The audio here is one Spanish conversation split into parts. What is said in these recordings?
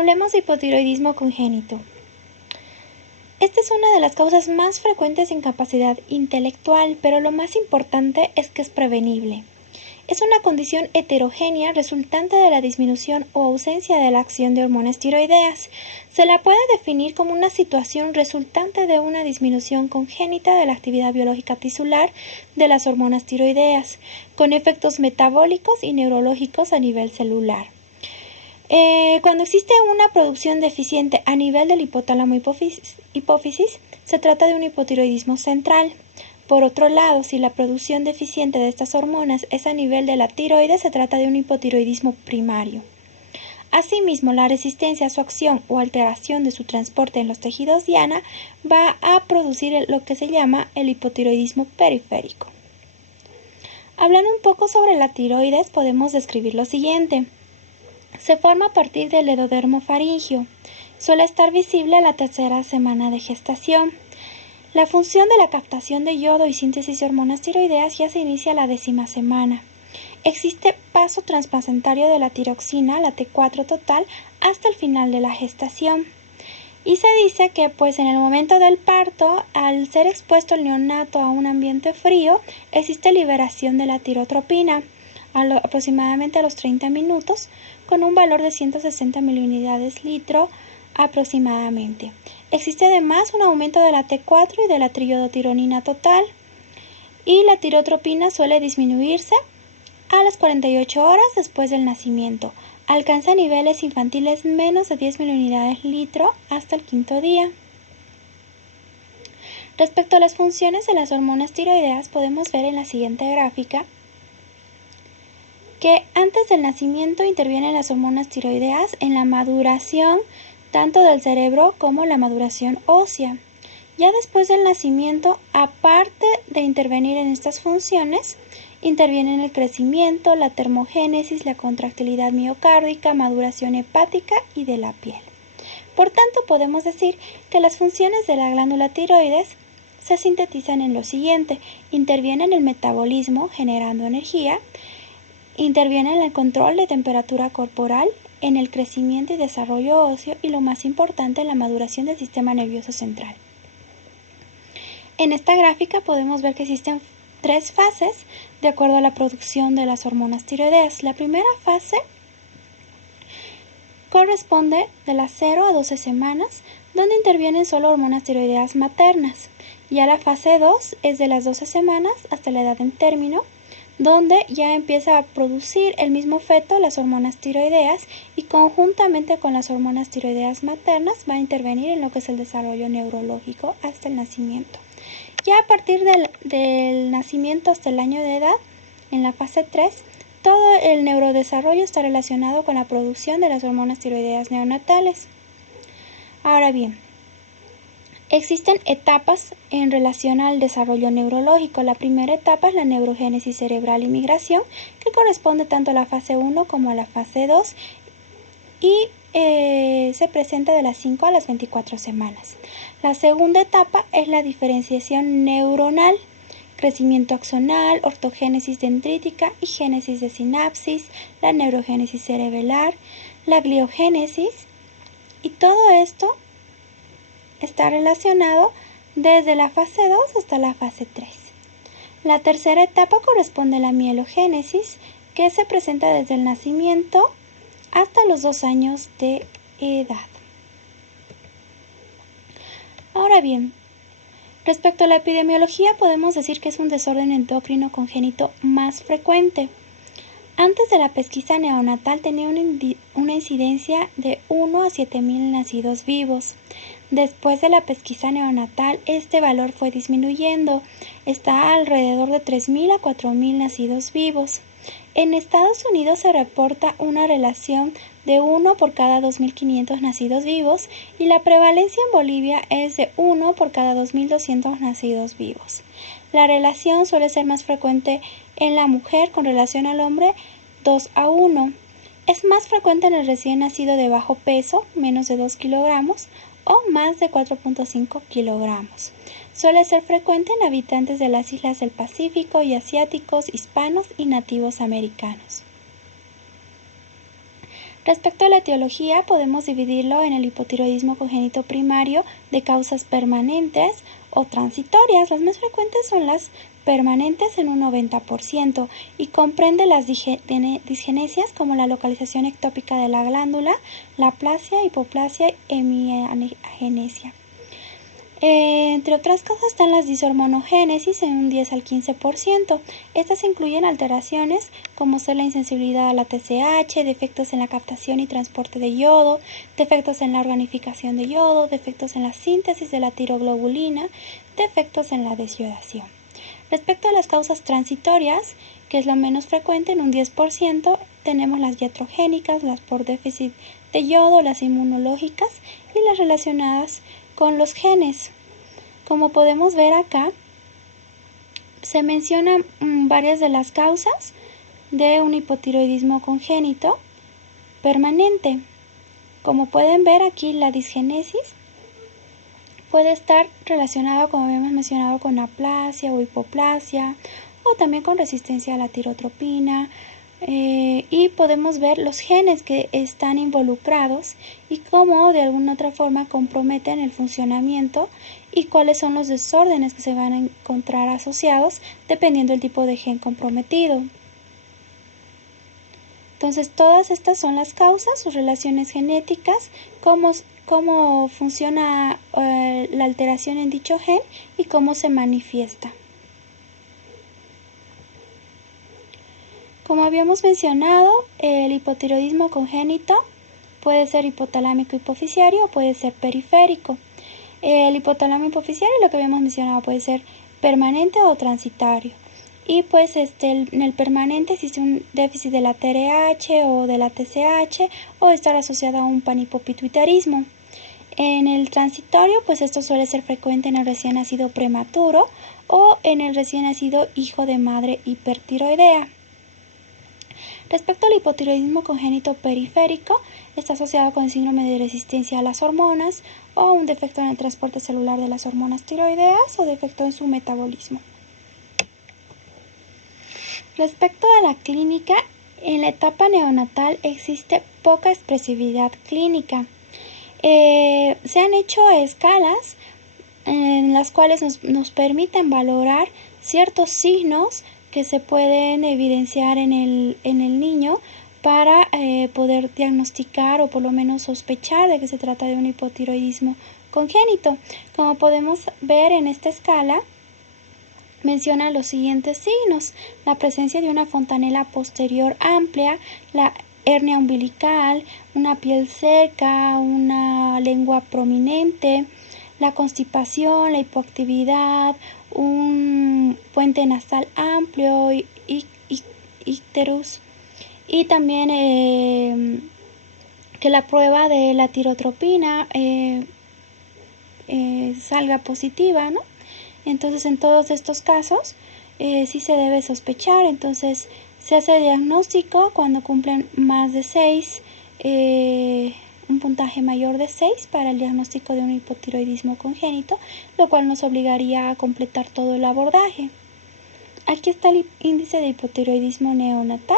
Hablemos de hipotiroidismo congénito. Esta es una de las causas más frecuentes de incapacidad intelectual, pero lo más importante es que es prevenible. Es una condición heterogénea resultante de la disminución o ausencia de la acción de hormonas tiroideas. Se la puede definir como una situación resultante de una disminución congénita de la actividad biológica tisular de las hormonas tiroideas, con efectos metabólicos y neurológicos a nivel celular. Cuando existe una producción deficiente a nivel del hipotálamo hipófisis, se trata de un hipotiroidismo central. Por otro lado, si la producción deficiente de estas hormonas es a nivel de la tiroides, se trata de un hipotiroidismo primario. Asimismo, la resistencia a su acción o alteración de su transporte en los tejidos diana va a producir lo que se llama el hipotiroidismo periférico. Hablando un poco sobre la tiroides, podemos describir lo siguiente. Se forma a partir del endodermo faríngeo. Suele estar visible a la tercera semana de gestación. La función de la captación de yodo y síntesis de hormonas tiroideas ya se inicia a la 10ª semana. Existe paso transplacentario de la tiroxina, la T4 total, hasta el final de la gestación. Y se dice que en el momento del parto, al ser expuesto el neonato a un ambiente frío, existe liberación de la tirotropina, aproximadamente a los 30 minutos, con un valor de 160 miliunidades litro aproximadamente. Existe además un aumento de la T4 y de la triiodotironina total, y la tirotropina suele disminuirse a las 48 horas después del nacimiento. Alcanza niveles infantiles menos de 10 miliunidades litro hasta el 5º día. Respecto a las funciones de las hormonas tiroideas, podemos ver en la siguiente gráfica que antes del nacimiento intervienen las hormonas tiroideas en la maduración tanto del cerebro como la maduración ósea. Ya después del nacimiento, aparte de intervenir en estas funciones, intervienen el crecimiento, la termogénesis, la contractilidad miocárdica, maduración hepática y de la piel. Por tanto, podemos decir que las funciones de la glándula tiroides se sintetizan en lo siguiente: interviene en el metabolismo generando energía, interviene en el control de temperatura corporal, en el crecimiento y desarrollo óseo y, lo más importante, en la maduración del sistema nervioso central. En esta gráfica podemos ver que existen 3 fases de acuerdo a la producción de las hormonas tiroideas. La primera fase corresponde de las 0 a 12 semanas, donde intervienen solo hormonas tiroideas maternas. Ya la fase 2 es de las 12 semanas hasta la edad en término, donde ya empieza a producir el mismo feto las hormonas tiroideas y conjuntamente con las hormonas tiroideas maternas va a intervenir en lo que es el desarrollo neurológico hasta el nacimiento. Ya a partir del nacimiento hasta el año de edad, en la fase 3, todo el neurodesarrollo está relacionado con la producción de las hormonas tiroideas neonatales. Ahora bien, existen etapas en relación al desarrollo neurológico. La primera etapa es la neurogénesis cerebral y migración, que corresponde tanto a la fase 1 como a la fase 2 y se presenta de las 5 a las 24 semanas. La segunda etapa es la diferenciación neuronal, crecimiento axonal, ortogénesis dendrítica y génesis de sinapsis, la neurogénesis cerebelar, la gliogénesis, y todo esto está relacionado desde la fase 2 hasta la fase 3. La tercera etapa corresponde a la mielogénesis, que se presenta desde el nacimiento hasta los 2 años de edad. Ahora bien, respecto a la epidemiología, podemos decir que es un desorden endocrino congénito más frecuente. Antes de la pesquisa neonatal tenía una incidencia de 1 a 7.000 nacidos vivos. Después de la pesquisa neonatal, este valor fue disminuyendo. Está alrededor de 3.000 a 4.000 nacidos vivos. En Estados Unidos se reporta una relación de 1 por cada 2.500 nacidos vivos y la prevalencia en Bolivia es de 1 por cada 2.200 nacidos vivos. La relación suele ser más frecuente en la mujer con relación al hombre, 2 a 1. Es más frecuente en el recién nacido de bajo peso, menos de 2 kilogramos, o más de 4.5 kilogramos. Suele ser frecuente en habitantes de las islas del Pacífico y asiáticos, hispanos y nativos americanos. Respecto a la etiología, podemos dividirlo en el hipotiroidismo congénito primario de causas permanentes o transitorias. Las más frecuentes son las permanentes en un 90% y comprende las disgenesias como la localización ectópica de la glándula, la aplasia, hipoplasia, hemiagenesia. Entre otras cosas están las dishormonogénesis en un 10 al 15%. Estas incluyen alteraciones como ser la insensibilidad a la TSH, defectos en la captación y transporte de yodo, defectos en la organificación de yodo, defectos en la síntesis de la tiroglobulina, defectos en la desyodación. Respecto a las causas transitorias, que es lo menos frecuente, en un 10%, tenemos las iatrogénicas, las por déficit de yodo, las inmunológicas y las relacionadas con los genes. Como podemos ver acá, se mencionan varias de las causas de un hipotiroidismo congénito permanente. Como pueden ver aquí, la disgenesis puede estar relacionada, como habíamos mencionado, con aplasia o hipoplasia, o también con resistencia a la tirotropina, y podemos ver los genes que están involucrados y cómo de alguna otra forma comprometen el funcionamiento y cuáles son los desórdenes que se van a encontrar asociados dependiendo del tipo de gen comprometido. Entonces, todas estas son las causas, sus relaciones genéticas, cómo funciona la alteración en dicho gen y cómo se manifiesta. Como habíamos mencionado, el hipotiroidismo congénito puede ser hipotalámico hipoficiario o puede ser periférico. El hipotalámico hipoficiario, lo que habíamos mencionado, puede ser permanente o transitorio. Y pues en el permanente existe un déficit de la TRH o de la TSH o estar asociado a un panhipopituitarismo. En el transitorio, pues esto suele ser frecuente en el recién nacido prematuro o en el recién nacido hijo de madre hipertiroidea. Respecto al hipotiroidismo congénito periférico, está asociado con el síndrome de resistencia a las hormonas o un defecto en el transporte celular de las hormonas tiroideas o defecto en su metabolismo. Respecto a la clínica, en la etapa neonatal existe poca expresividad clínica. Se han hecho escalas en las cuales nos permiten valorar ciertos signos que se pueden evidenciar en el niño para poder diagnosticar o por lo menos sospechar de que se trata de un hipotiroidismo congénito. Como podemos ver en esta escala, menciona los siguientes signos: la presencia de una fontanela posterior amplia, la hernia umbilical, una piel seca, una lengua prominente, la constipación, la hipoactividad, un puente nasal amplio, icterus, y también que la prueba de la tirotropina salga positiva, ¿no? Entonces, en todos estos casos sí se debe sospechar. Entonces, se hace diagnóstico cuando cumplen más de 6, un puntaje mayor de 6 para el diagnóstico de un hipotiroidismo congénito, lo cual nos obligaría a completar todo el abordaje. Aquí está el índice de hipotiroidismo neonatal,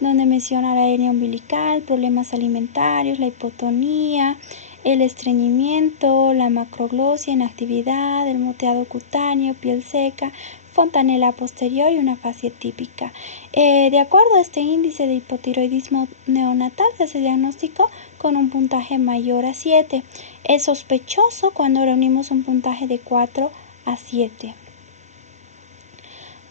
donde menciona la hernia umbilical, problemas alimentarios, la hipotonía, el estreñimiento, la macroglosia, inactividad, el moteado cutáneo, piel seca, fontanela posterior y una fascia típica. De acuerdo a este índice de hipotiroidismo neonatal, se hace diagnóstico con un puntaje mayor a 7. Es sospechoso cuando reunimos un puntaje de 4 a 7.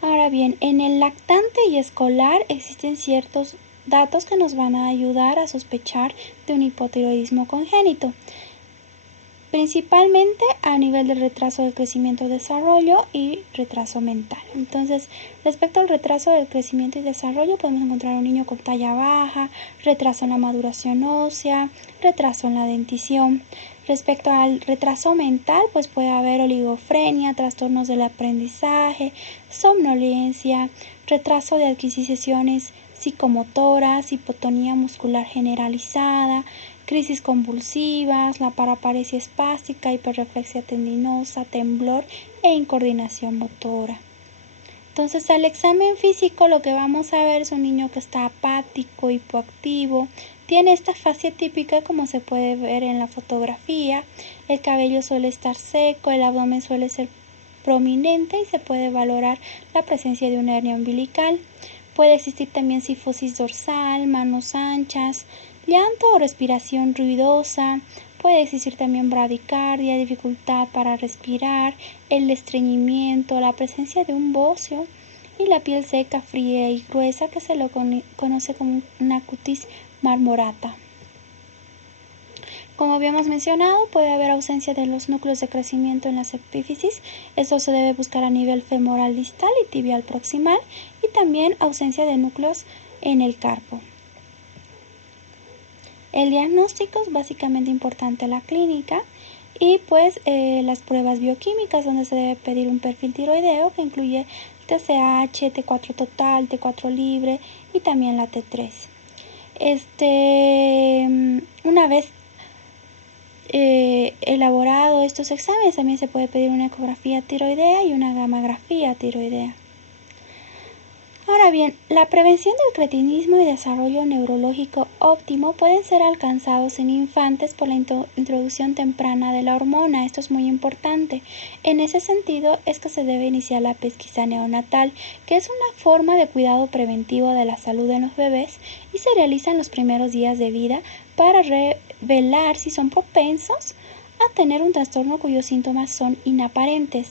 Ahora bien, en el lactante y escolar existen ciertos datos que nos van a ayudar a sospechar de un hipotiroidismo congénito, principalmente a nivel del retraso del crecimiento y desarrollo y retraso mental. Entonces, respecto al retraso del crecimiento y desarrollo, podemos encontrar un niño con talla baja, retraso en la maduración ósea, retraso en la dentición. Respecto al retraso mental, pues puede haber oligofrenia, trastornos del aprendizaje, somnolencia, retraso de adquisiciones psicomotoras, hipotonía muscular generalizada, crisis convulsivas, la paraparesia espástica, hiperreflexia tendinosa, temblor e incoordinación motora. Entonces, al examen físico lo que vamos a ver es un niño que está apático, hipoactivo, tiene esta fascia típica como se puede ver en la fotografía. El cabello suele estar seco, el abdomen suele ser prominente y se puede valorar la presencia de una hernia umbilical. Puede existir también cifosis dorsal, manos anchas, llanto o respiración ruidosa. Puede existir también bradicardia, dificultad para respirar, el estreñimiento, la presencia de un bocio y la piel seca, fría y gruesa que se lo conoce como una cutis marmorata. Como habíamos mencionado, puede haber ausencia de los núcleos de crecimiento en las epífisis. Esto se debe buscar a nivel femoral distal y tibial proximal, y también ausencia de núcleos en el carpo. El diagnóstico es básicamente importante en la clínica y pues las pruebas bioquímicas, donde se debe pedir un perfil tiroideo que incluye TSH, T4 total, T4 libre y también la T3. Una vez elaborado estos exámenes, también se puede pedir una ecografía tiroidea y una gammagrafía tiroidea. Ahora bien, la prevención del cretinismo y desarrollo neurológico óptimo pueden ser alcanzados en infantes por la introducción temprana de la hormona. Esto es muy importante. En ese sentido es que se debe iniciar la pesquisa neonatal, que es una forma de cuidado preventivo de la salud de los bebés y se realiza en los primeros días de vida para revelar si son propensos a tener un trastorno cuyos síntomas son inaparentes.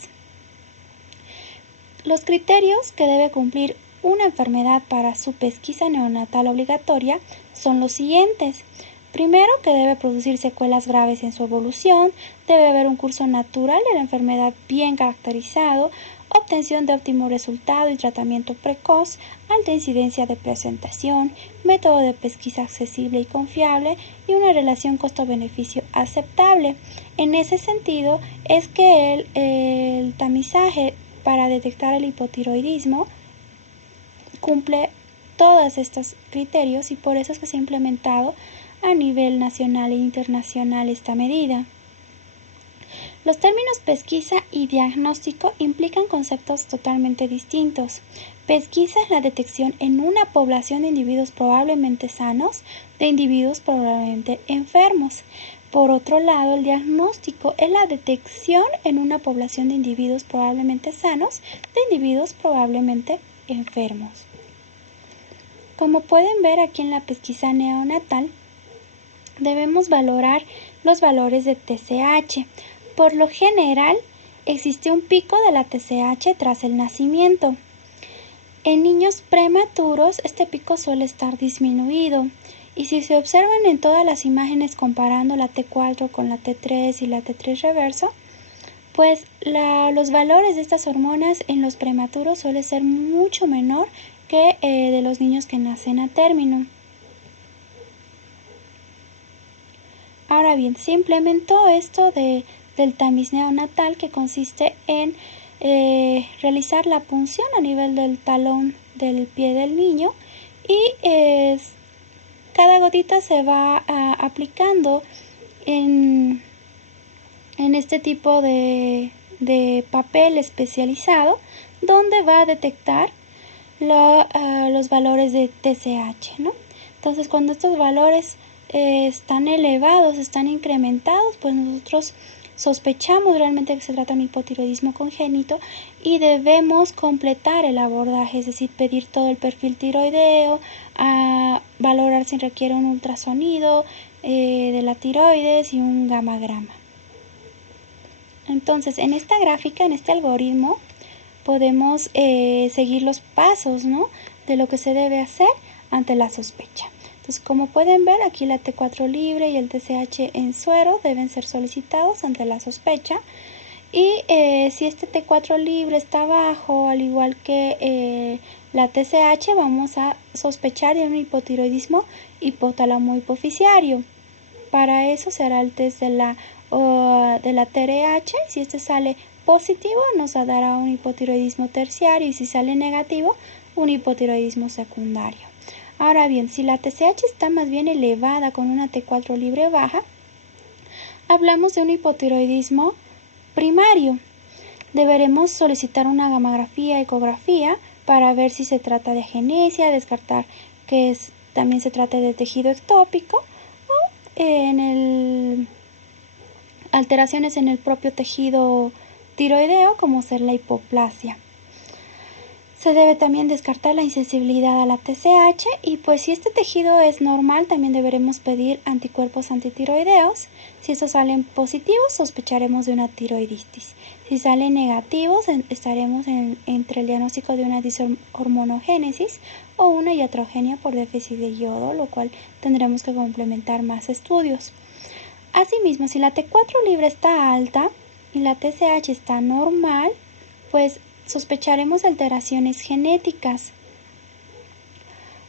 Los criterios que debe cumplir una enfermedad para su pesquisa neonatal obligatoria son los siguientes. Primero, que debe producir secuelas graves en su evolución, debe haber un curso natural de la enfermedad bien caracterizado, obtención de óptimo resultado y tratamiento precoz, alta incidencia de presentación, método de pesquisa accesible y confiable y una relación costo-beneficio aceptable. En ese sentido es que el tamizaje para detectar el hipotiroidismo cumple todos estos criterios y por eso es que se ha implementado a nivel nacional e internacional esta medida. Los términos pesquisa y diagnóstico implican conceptos totalmente distintos. Pesquisa es la detección en una población de individuos probablemente sanos de individuos probablemente enfermos. Por otro lado, el diagnóstico es la detección en una población de individuos probablemente sanos de individuos probablemente enfermos. Como pueden ver aquí en la pesquisa neonatal, debemos valorar los valores de TSH. Por lo general, existe un pico de la TSH tras el nacimiento. En niños prematuros, este pico suele estar disminuido. Y si se observan en todas las imágenes comparando la T4 con la T3 y la T3 reverso, pues los valores de estas hormonas en los prematuros suele ser mucho menor que de los niños que nacen a término. Ahora bien, se implementó esto del tamiz neonatal, que consiste en realizar la punción a nivel del talón del pie del niño y cada gotita se va aplicando en este tipo de papel especializado, donde va a detectar los valores de TSH, ¿no? Entonces, cuando estos valores están elevados, están incrementados, pues nosotros sospechamos realmente que se trata de un hipotiroidismo congénito y debemos completar el abordaje, es decir, pedir todo el perfil tiroideo, valorar si requiere un ultrasonido de la tiroides y un gammagrama. Entonces, en esta gráfica, en este algoritmo, podemos seguir los pasos, ¿no?, de lo que se debe hacer ante la sospecha. Entonces, como pueden ver, aquí la T4 libre y el TSH en suero deben ser solicitados ante la sospecha. Y si este T4 libre está bajo, al igual que la TSH, vamos a sospechar de un hipotiroidismo hipotálamo-hipoficiario. Para eso se hará el test de la TRH. Si este sale positivo, nos dará un hipotiroidismo terciario, y si sale negativo, un hipotiroidismo secundario. Ahora bien, si la TSH está más bien elevada con una T4 libre baja, hablamos de un hipotiroidismo primario. Deberemos solicitar una gammagrafía, ecografía, para ver si se trata de agenesia, descartar que es también se trata de tejido ectópico o alteraciones en el propio tejido tiroideo, como ser la hipoplasia. Se debe también descartar la insensibilidad a la TSH y pues si este tejido es normal también deberemos pedir anticuerpos antitiroideos. Si estos salen positivos sospecharemos de una tiroiditis. Si salen negativos estaremos entre el diagnóstico de una dishormonogénesis o una iatrogenia por déficit de yodo, lo cual tendremos que complementar más estudios. Asimismo, si la T4 libre está alta y la TSH está normal, pues sospecharemos alteraciones genéticas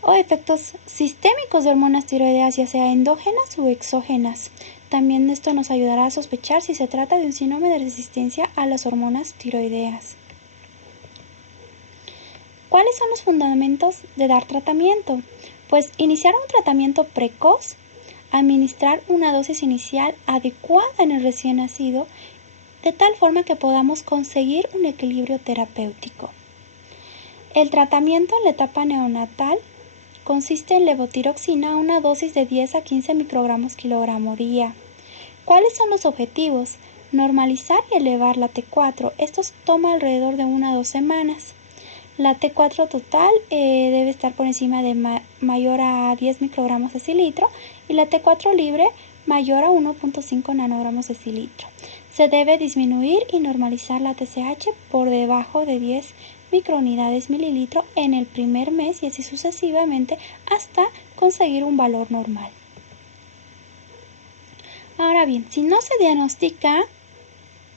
o efectos sistémicos de hormonas tiroideas, ya sea endógenas o exógenas. También esto nos ayudará a sospechar si se trata de un síndrome de resistencia a las hormonas tiroideas. ¿Cuáles son los fundamentos de dar tratamiento? Pues iniciar un tratamiento precoz, administrar una dosis inicial adecuada en el recién nacido, de tal forma que podamos conseguir un equilibrio terapéutico. El tratamiento en la etapa neonatal consiste en levotiroxina, una dosis de 10 a 15 microgramos kilogramo día. ¿Cuáles son los objetivos? Normalizar y elevar la T4. Esto toma alrededor de 1 a 2 semanas. La T4 total debe estar por encima de mayor a 10 microgramos decilitro y la T4 libre mayor a 1.5 nanogramos decilitro. Se debe disminuir y normalizar la TSH por debajo de 10 microunidades mililitro en el primer mes y así sucesivamente hasta conseguir un valor normal. Ahora bien, si no se diagnostica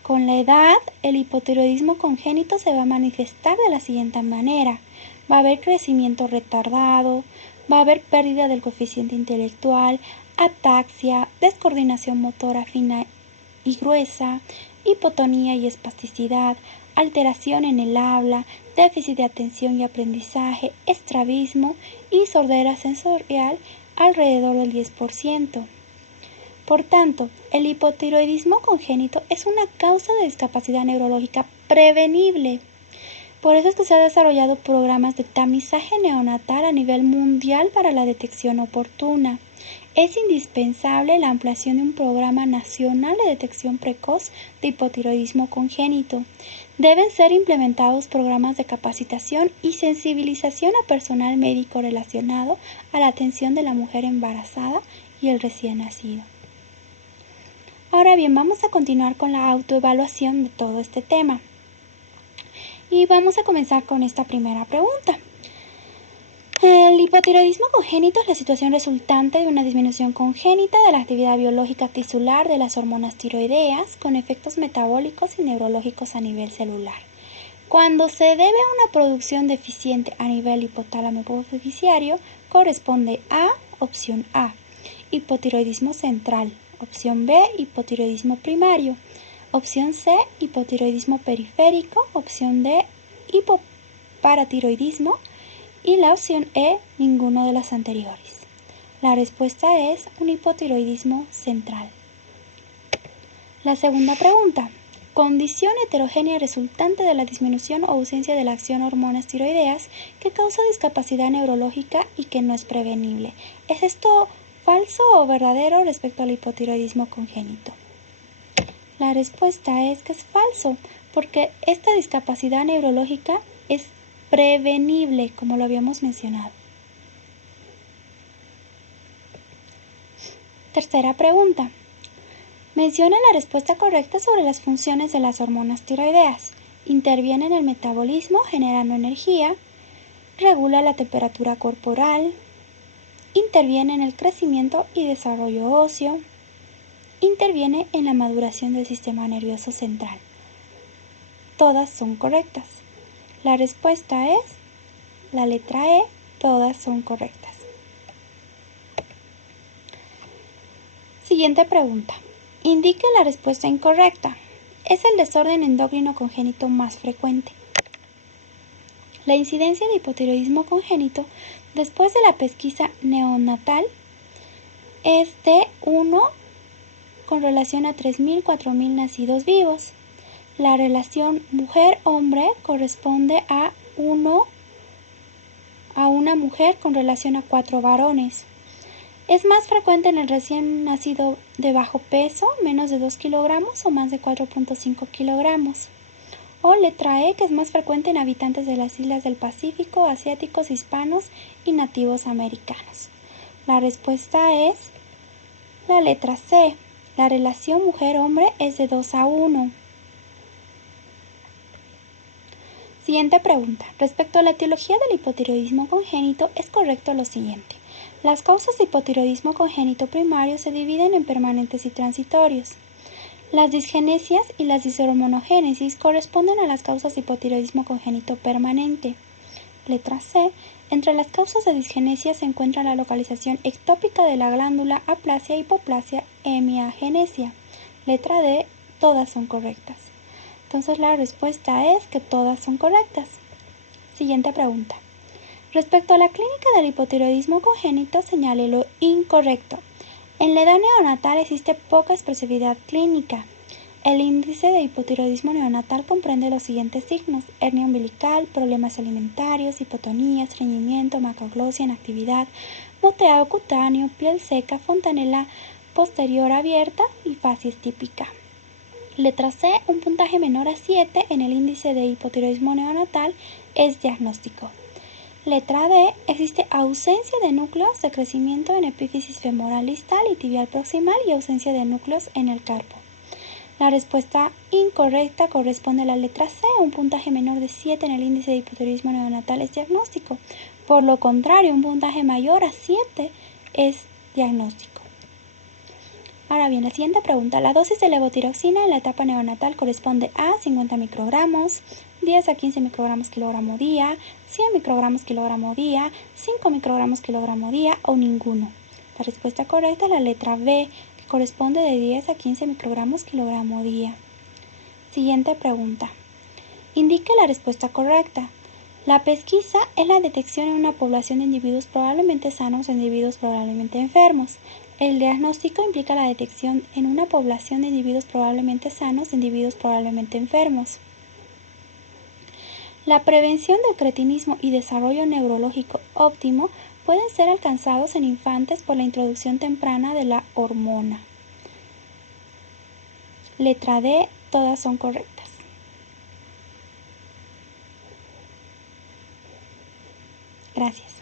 con la edad, el hipotiroidismo congénito se va a manifestar de la siguiente manera. Va a haber crecimiento retardado, va a haber pérdida del coeficiente intelectual, ataxia, descoordinación motora fina y gruesa, hipotonía y espasticidad, alteración en el habla, déficit de atención y aprendizaje, estrabismo y sordera sensorial alrededor del 10%. Por tanto, el hipotiroidismo congénito es una causa de discapacidad neurológica prevenible. Por eso es que se han desarrollado programas de tamizaje neonatal a nivel mundial para la detección oportuna. Es indispensable la ampliación de un programa nacional de detección precoz de hipotiroidismo congénito. Deben ser implementados programas de capacitación y sensibilización a personal médico relacionado a la atención de la mujer embarazada y el recién nacido. Ahora bien, vamos a continuar con la autoevaluación de todo este tema. Y vamos a comenzar con esta primera pregunta. El hipotiroidismo congénito es la situación resultante de una disminución congénita de la actividad biológica tisular de las hormonas tiroideas con efectos metabólicos y neurológicos a nivel celular. Cuando se debe a una producción deficiente a nivel hipotálamo hipofisario, corresponde a opción A, hipotiroidismo central, opción B, hipotiroidismo primario, opción C, hipotiroidismo periférico, opción D, hipoparatiroidismo y la opción E, ninguno de las anteriores. La respuesta es un hipotiroidismo central. La segunda pregunta. Condición heterogénea resultante de la disminución o ausencia de la acción hormonas tiroideas que causa discapacidad neurológica y que no es prevenible. ¿Es esto falso o verdadero respecto al hipotiroidismo congénito? La respuesta es que es falso, porque esta discapacidad neurológica es prevenible, como lo habíamos mencionado. Tercera pregunta. Menciona la respuesta correcta sobre las funciones de las hormonas tiroideas. Interviene en el metabolismo generando energía, regula la temperatura corporal, interviene en el crecimiento y desarrollo óseo, interviene en la maduración del sistema nervioso central. Todas son correctas. La respuesta es la letra E, todas son correctas. Siguiente pregunta. Indique la respuesta incorrecta. Es el desorden endocrino congénito más frecuente. La incidencia de hipotiroidismo congénito después de la pesquisa neonatal es de 1 con relación a 3.000-4.000 nacidos vivos. La relación mujer-hombre corresponde a 1 a una mujer con relación a 4 varones. Es más frecuente en el recién nacido de bajo peso, menos de 2 kilogramos o más de 4.5 kilogramos. O letra E, que es más frecuente en habitantes de las islas del Pacífico, asiáticos, hispanos y nativos americanos. La respuesta es la letra C. La relación mujer-hombre es de 2:1. Siguiente pregunta. Respecto a la etiología del hipotiroidismo congénito, es correcto lo siguiente. Las causas de hipotiroidismo congénito primario se dividen en permanentes y transitorios. Las disgenesias y las dishormonogénesis corresponden a las causas de hipotiroidismo congénito permanente. Letra C. Entre las causas de disgenesia se encuentra la localización ectópica de la glándula, aplasia, hipoplasia, hemiagenesia. Letra D. Todas son correctas. Entonces la respuesta es que todas son correctas. Siguiente pregunta. Respecto a la clínica del hipotiroidismo congénito, señale lo incorrecto. En la edad neonatal existe poca expresividad clínica. El índice de hipotiroidismo neonatal comprende los siguientes signos: hernia umbilical, problemas alimentarios, hipotonía, estreñimiento, macroglosia, inactividad, moteado cutáneo, piel seca, fontanela posterior abierta y facies típica. Letra C. Un puntaje menor a 7 en el índice de hipotiroidismo neonatal es diagnóstico. Letra D. Existe ausencia de núcleos de crecimiento en epífisis femoral distal y tibial proximal y ausencia de núcleos en el carpo. La respuesta incorrecta corresponde a la letra C. Un puntaje menor de 7 en el índice de hipotiroidismo neonatal es diagnóstico. Por lo contrario, un puntaje mayor a 7 es diagnóstico. Ahora bien, la siguiente pregunta. La dosis de levotiroxina en la etapa neonatal corresponde a 50 microgramos, 10 a 15 microgramos kilogramo día, 100 microgramos kilogramo día, 5 microgramos kilogramo día o ninguno. La respuesta correcta es la letra B, que corresponde de 10 a 15 microgramos kilogramo día. Siguiente pregunta. Indique la respuesta correcta. La pesquisa es la detección en una población de individuos probablemente sanos e individuos probablemente enfermos. El diagnóstico implica la detección en una población de individuos probablemente sanos e individuos probablemente enfermos. La prevención del cretinismo y desarrollo neurológico óptimo pueden ser alcanzados en infantes por la introducción temprana de la hormona. Letra D, todas son correctas. Gracias.